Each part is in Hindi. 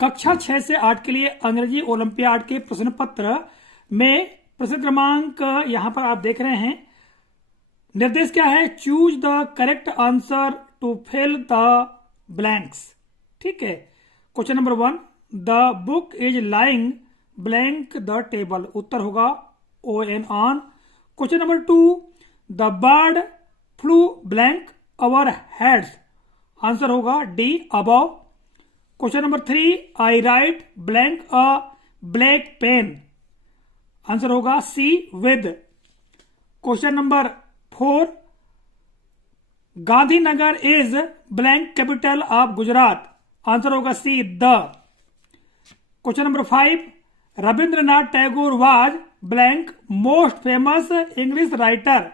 कक्षा 6 से 8 के लिए अंग्रेजी ओलंपियाड के प्रश्न पत्र में प्रश्न क्रमांक यहां पर आप देख रहे हैं। निर्देश क्या है? Choose the correct answer to fill the blanks. ठीक है। Question number 1, the book is lying blank the table. उत्तर होगा ON on. Question number 2, the bird flew blank over heads. Answer होगा D above. Question number 3, I write blank a black pen. Answer होगा C with. Question number 4, Gandhinagar is blank capital of Gujarat. Answer होगा C the. Question number 5, Rabindranath Tagore was blank most famous English writer.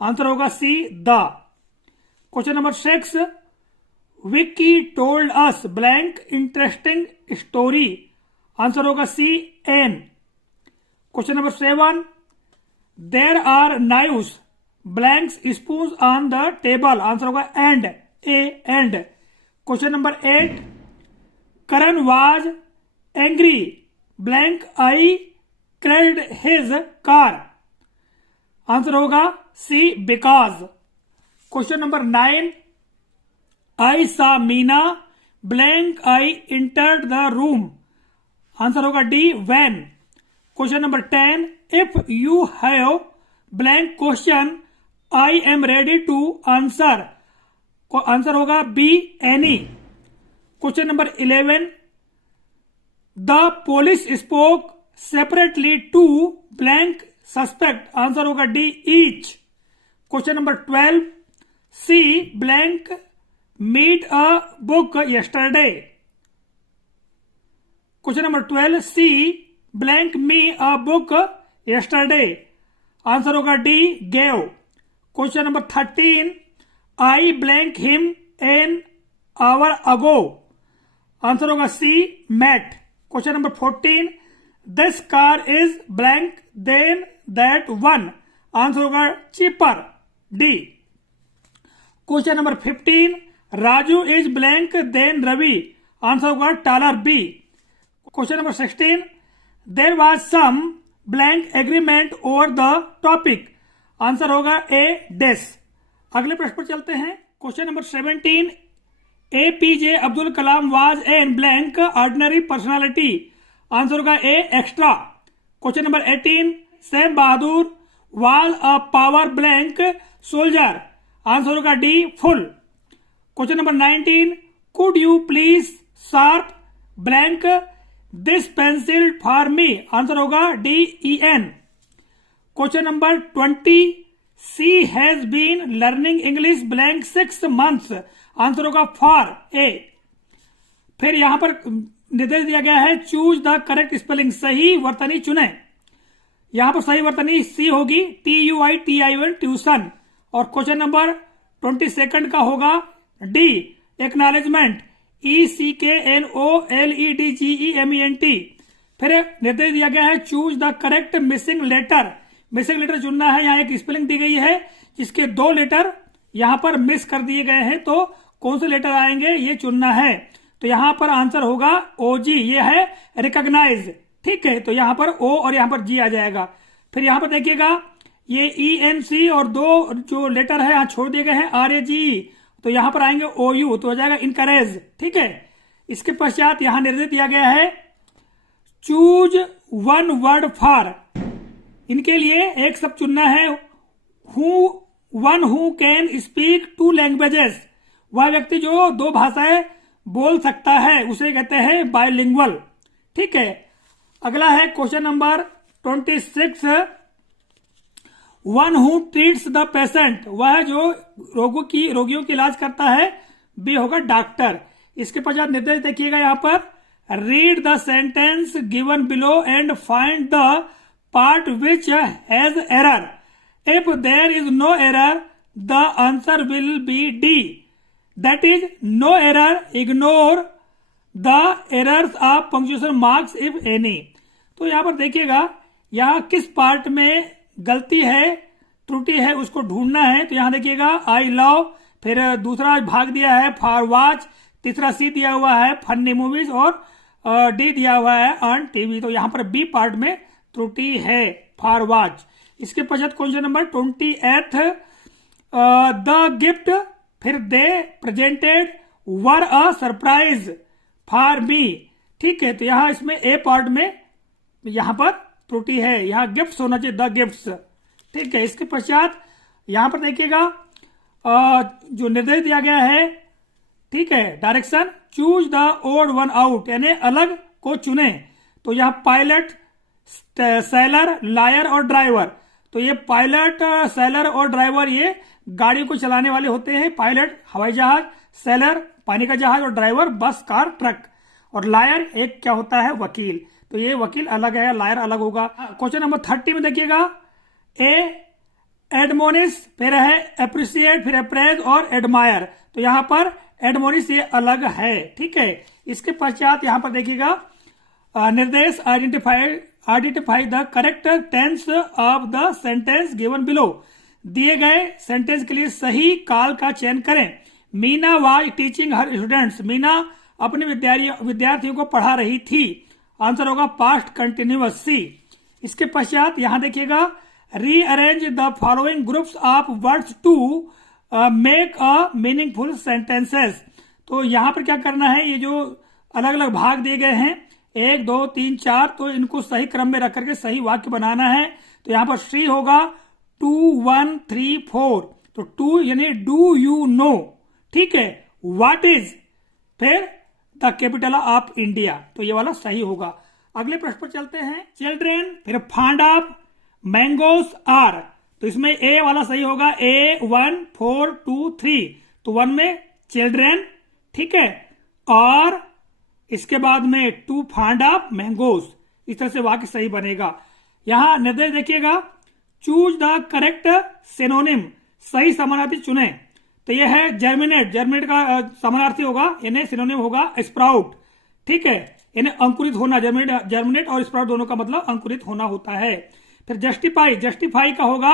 Answer होगा C the. Question number 6, Vicky told us blank interesting story. Answer होगा C N। Question number 7, there are knives blank spoon on the table. Answer होगा and A and. Question number 8, Karan was angry blank I crashed his car. Answer होगा C because. Question number 9, I saw Meena blank I entered the room. Answer होगा D when. Question number 10, if you have blank question I am ready to answer. Answer होगा B any. Question number 11, the police spoke separately to blank suspect. Answer होगा D each. Question number 12, C blank meet a book yesterday. Question number 12, C blank me a book yesterday. Answer होगा D gave. Question number 13, I blank him an hour ago. Answer होगा C met. Question number 14, this car is blank than that one. Answer होगा cheaper D। Question number 15, Raju is blank than Ravi. Answer होगा taller B। Question number 16, there was some blank agreement over the topic. Answer होगा A डेस। अगले प्रश्न पर चलते हैं। Question number 17, APJ Abdul Kalam was an blank ordinary personality. Answer होगा A extra. Question number 18, Sam Bahadur was a power blank soldier. Answer होगा D full. Question number 19, could you please sharp blank this pencil for me. Answer होगा D EN। Question number 20, she has been learning English blank 6 months। Answer होगा फॉर A। फिर यहां पर निर्देश दिया गया है चूज द करेक्ट स्पेलिंग। सही वर्तनी चुने। यहां पर सही वर्तनी C होगी TUITION ट्यूशन। और क्वेश्चन नंबर 22 का होगा D एक्नॉलेजमेंट ECKNOLEDGEMENT। फिर निर्देश दिया गया है choose the correct missing letter. Missing letter चुनना है। यहाँ एक स्पेलिंग दी गई है जिसके 2 लेटर यहां पर मिस कर दिए गए हैं, तो कौन से लेटर आएंगे ये चुनना है। तो यहां पर आंसर होगा OG। ये है रिकॉग्नाइज। ठीक है। तो यहां पर O और यहां पर G आ जाएगा। फिर यहां पर देखिएगा ये ENC और 2 जो लेटर है यहां छोड़ दिए गए हैं RAGE, तो यहां पर आएंगे OU, तो हो जाएगा इनकरेज। ठीक है। इसके पश्चात यहां निर्देश दिया गया है चूज वन वर्ड फॉर। इनके लिए एक शब्द चुनना है। One who can speak 2 languages. वह व्यक्ति जो 2 भाषाएं बोल सकता है उसे कहते हैं बायलिंगुअल। ठीक है। अगला है question number 26, one who treats the patient. वह जो रोगियों की इलाज करता है B होगा डॉक्टर। इसके पश्चात निर्देश देखिएगा यहां पर read the sentence given below and find the part which has error. If there is no error the answer will be D। That is no error, ignore the errors of punctuation marks if any. तो यहां पर देखिएगा यहां किस पार्ट में गलती है, त्रुटि है, उसको ढूंढना है। तो यहां देखिएगा आई लव, फिर दूसरा भाग दिया है फॉर वॉच, तीसरा सी दिया हुआ है फनी मूवीज और डी दिया हुआ है ऑन टीवी। तो यहाँ पर बी पार्ट में त्रुटि है फॉर वॉच। इसके पश्चात क्वेश्चन नंबर 28 द गिफ्ट फिर they presented were a surprise for me. ठीक है, तो यहाँ इसमें ए पार्ट में यहाँ पर त्रुटि है, यहाँ गिफ्ट्स होना चाहिए द गिफ्ट्स। ठीक है, इसके पश्चात यहाँ पर देखिएगा जो निर्देश दिया गया है, ठीक है, direction choose the odd one out, यानी अलग को चुने। तो यहाँ पायलट, सेलर, लायर और ड्राइवर। तो ये पायलट, सेलर और ड्राइवर ये गाड़ी को चलाने वाले होते हैं। पायलट हवाई जहाज, सेलर पानी का जहाज और ड्राइवर बस, कार, ट्रक। और लायर एक क्या होता है, वकील। तो ये वकील अलग है, लायर अलग होगा। क्वेश्चन नंबर 30 में देखिएगा ए एडमोनिस, फिर है अप्रिशिएट, फिर अप्रेज और एडमायर। तो यहाँ पर एडमोनिस ये अलग है। ठीक है, इसके पश्चात यहाँ पर देखिएगा निर्देश identify the correct tense of the sentence given below. दिए गए सेंटेंस के लिए सही काल का चयन करें। Meena was teaching her students, Meena अपने विद्यार्थियों को पढ़ा रही थी। आंसर होगा पास्ट कंटिन्यूअस सी। इसके पश्चात यहां देखिएगा rearrange the following groups of words to make a meaningful sentences. तो यहां पर क्या करना है, ये जो अलग अलग भाग दिए गए हैं 1 2 3 4, तो इनको सही क्रम में रख करके सही वाक्य बनाना है। तो यहां पर सी होगा 2 1 3 4। तो 2 यानी डू यू नो। ठीक है, व्हाट इज, फिर द कैपिटल ऑफ इंडिया। तो ये वाला सही होगा। अगले प्रश्न पर चलते हैं। चिल्ड्रेन, फिर फांड ऑफ मैंगोस आर। तो इसमें ए वाला सही होगा, A 1 4 2 3। तो 1 में चिल्ड्रेन, ठीक है, और इसके बाद में 2 फांड ऑफ मैंगोस। इस तरह से वाक्य सही बनेगा। यहां निर्देश देखिएगा चूज द करेक्ट सिनोनिम, सही समानार्थी चुने। तो यह है जर्मिनेट, जर्मिनेट का समानार्थी होगा यानी सिनोनिम होगा स्प्राउट। ठीक है, यानी अंकुरित होना। जर्मिनेट और स्प्राउट दोनों का मतलब अंकुरित होना होता है। फिर जस्टिफाई, जस्टिफाई का होगा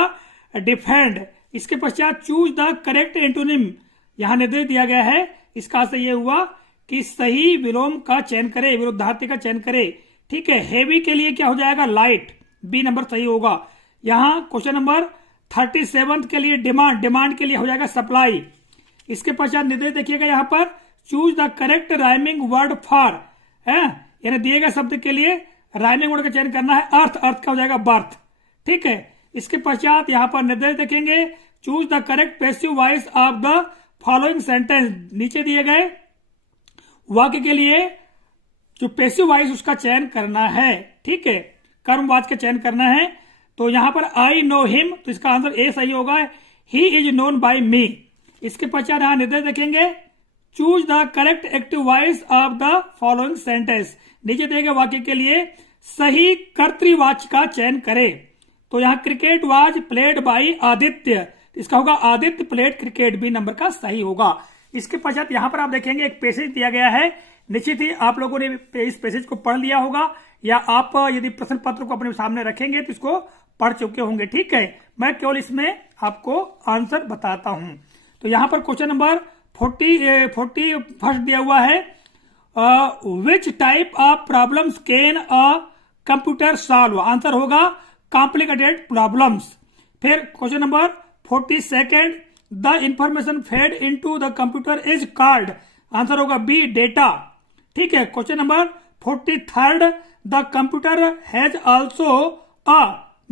डिफेंड। इसके पश्चात चूज द करेक्ट एंटोनिम, यहां निर्देश दिया गया है। इसका से यह हुआ कि सही विलोम का चयन करे, विरुद्धार्थी का चयन करे। ठीक है, हेवी के लिए क्या हो जाएगा, लाइट, बी नंबर सही होगा। यहां क्वेश्चन नंबर 37 के लिए डिमांड, डिमांड के लिए हो जाएगा सप्लाई। इसके पश्चात निर्देश देखिएगा यहां पर choose the correct rhyming word for, है यानी दिए गए शब्द के लिए राइमिंग वर्ड का चयन करना है। अर्थ, अर्थ का हो जाएगा बर्थ। ठीक है, इसके पश्चात यहां पर निर्देश देखेंगे choose the correct passive voice of the following sentence. नीचे दिए गए वाक्य के लिए जो पैसिव वॉइस उसका चयन करना है। ठीक है, कर्मवाचक का चयन करना है। तो यहां पर आई नो हिम, तो इसका आंसर ए सही होगा, ही इज नोन बाय मी। इसके पश्चात यहां निर्देश देखेंगे choose the correct active voice of the following sentence. नीचे दिए गए वाक्य के लिए सही कर्तृवाच्य का चयन करें। तो यहां cricket was played by Aditya, इसका होगा Aditya played cricket, B number का सही होगा। इसके पश्चात यहां पर आप देखेंगे एक पैसेज दिया गया है। निश्चित ही आप लोगों ने इस पैसेज को पढ़ लिया होगा, या आप यदि प्रश्न पत्र को अपने सामने रखेंगे तो इसको पढ़ चुके होंगे। ठीक है, मैं केवल इसमें आपको आंसर बताता हूं। तो यहां पर क्वेश्चन नंबर 41 दिया हुआ है, which type of problems can a computer solve. Answer होगा कॉम्प्लिकेटेड प्रॉब्लम्स। फिर question number 42 the information fade into the computer is called. Answer होगा बी डेटा। ठीक है, question number 43 the computer has also a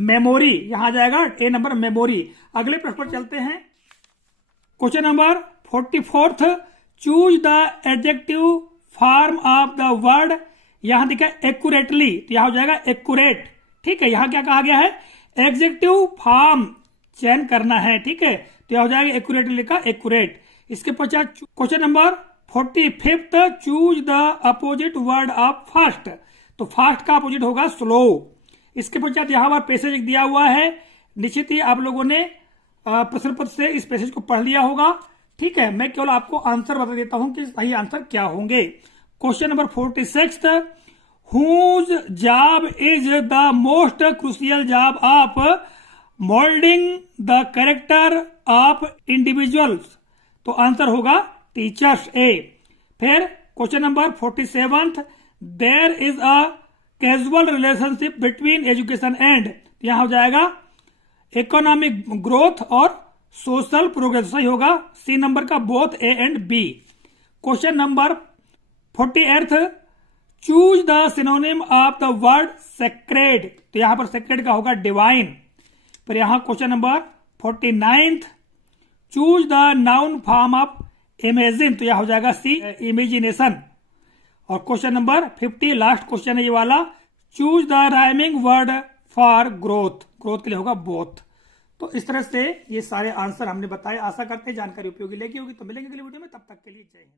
memory, यहां आ जाएगा ए नंबर मेमोरी। अगले प्रश्न पर चलते हैं। Question number 44 choose the adjective form of the word. यहां दिखा एक्यूरेटली, तो यहां हो जाएगा एक्यूरेट। ठीक है, यहां क्या कहा गया है, एडजेक्टिव फॉर्म चयन करना है। ठीक है, तो यह हो जाएगा एक्यूरेटली का एक्यूरेट। इसके पश्चात question number 45 choose the opposite word of fast. तो फास्ट का अपोजिट होगा स्लो। इसके पश्चात यहां पर पैसेज दिया हुआ है। निश्चित ही आप लोगों ने प्रश्न पत्र से इस पैसेज को पढ़ लिया होगा। ठीक है, मैं केवल आपको आंसर बता देता हूं कि सही आंसर क्या होंगे। Question number 46 whose job is the most crucial job of moulding the character of individuals. तो आंसर होगा टीचर्स, ए। फिर question number 47, there is a casual relationship between education and, यहां हो जाएगा इकोनॉमिक ग्रोथ और सोशल प्रोग्रेस, सही होगा सी नंबर का, both A and B. Question number 48, choose the synonym of the word sacred, तो यहां पर सेक्रेड का होगा डिवाइन। फिर यहां question number 49, choose the noun form of imagine, तो यह हो जाएगा सी इमेजिनेशन। और क्वेश्चन नंबर 50 लास्ट क्वेश्चन है ये वाला, choose the rhyming word for growth, growth के लिए होगा बोथ। तो इस तरह से ये सारे आंसर हमने बताए। आशा करते हैं जानकारी उपयोगी लगी होगी। तो मिलेंगे अगली वीडियो में, तब तक के लिए जय हिंद।